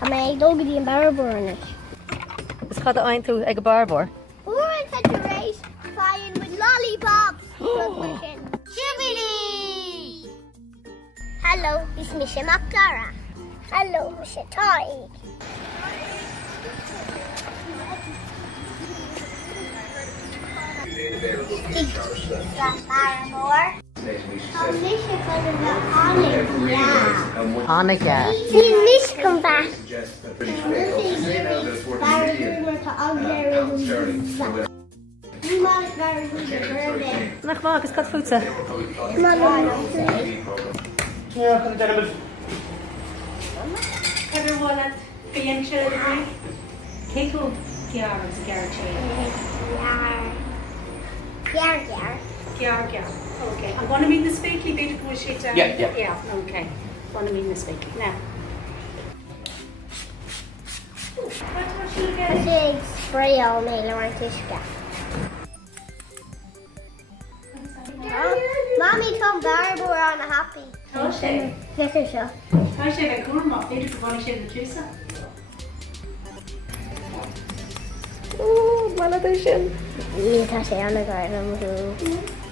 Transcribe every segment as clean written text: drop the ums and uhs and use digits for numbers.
A mae ndóigh an barber in it. Is cad ein tú ag a barber? We're in such a race, flying with lollipops. Jubilee! Hello, it's Meachair MAC DARA. Hello, Meachair TADHG. Anna, yeah. This come back. Nach má agus cad fúta. Yeah, can I tell you? Everyone Faigheann children. Keiko Giar is Garche. Giar. Okay. I'm going to mean the speaking bit of bullshit. Yeah, okay. I'm going to mean the speaking. Now. What should you get? Big spray all me, Laurentiska. Mommy come barber on a happy. Oh, she. Vicar show. I should have a cool mop. They just want to share the juice. Ooh, malediction. Nita say on the garden.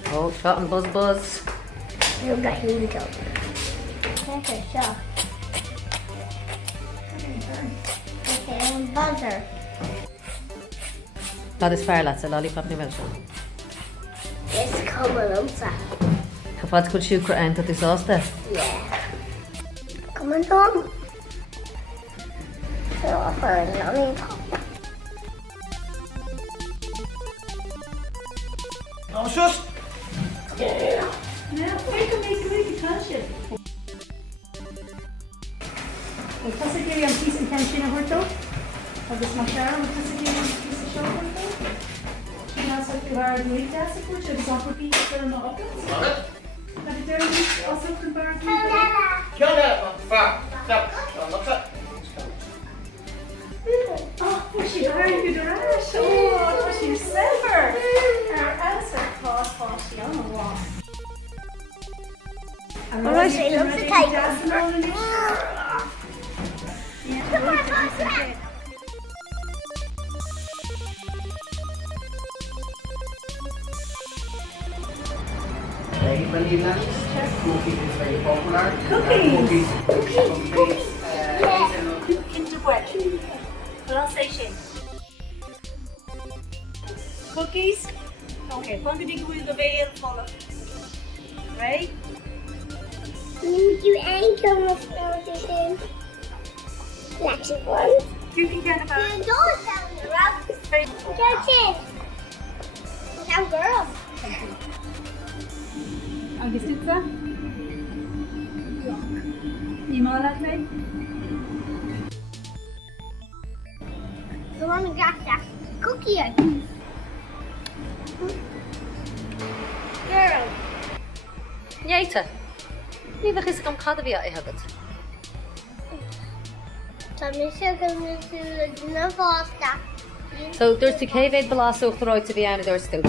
Oh, got an buzz. You're got him job. Vicar show. Okay, buzzer. That is fair, lads. A lollipop ni welsh. It's coming up. Cafad could shoot Cabhraíonn to disaster. Yeah. Come on, Tom. So for a lollipop. No, shush! Now, where can we make a conscious? Well, possibly I'm piece of tension of her though. Of this Meachair, which is again a piece of shoulder. She has like the reoite acid, which is not repeated for an organs. And the dairy also from bars. Oh, was she very good rash? Oh, was she silver? Her answer caught Faigheann what? Alright, she loves the cake. Cooking is very popular. Cookies. Cookies. Into what? Pronunciation. Cookies. Okay, quando digo il veil follow. Right? You ain't coming up with in. Lexi one. Cookie kind of You don't sound the rough. Go in. Sound girl. Agus ditza? Ní má le tre? The one got that cookie. Girl. Nieite. Ní bheith is gom cad a bhí a hagad. Tá mi sé go tú na fásta. So dúirt tú céhéad belasúcht roiite bhí anna dúirt tú.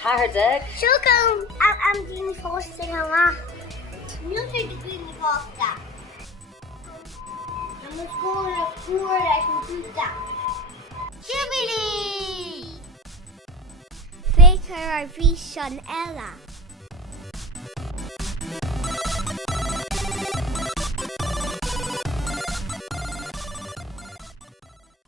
Tahardeg. Siúgam am dtíine fásta na. Níl sé dtíine fásta. I'm going to pour it, I can do that. Jubilee! Faigheann ar bhí Ella.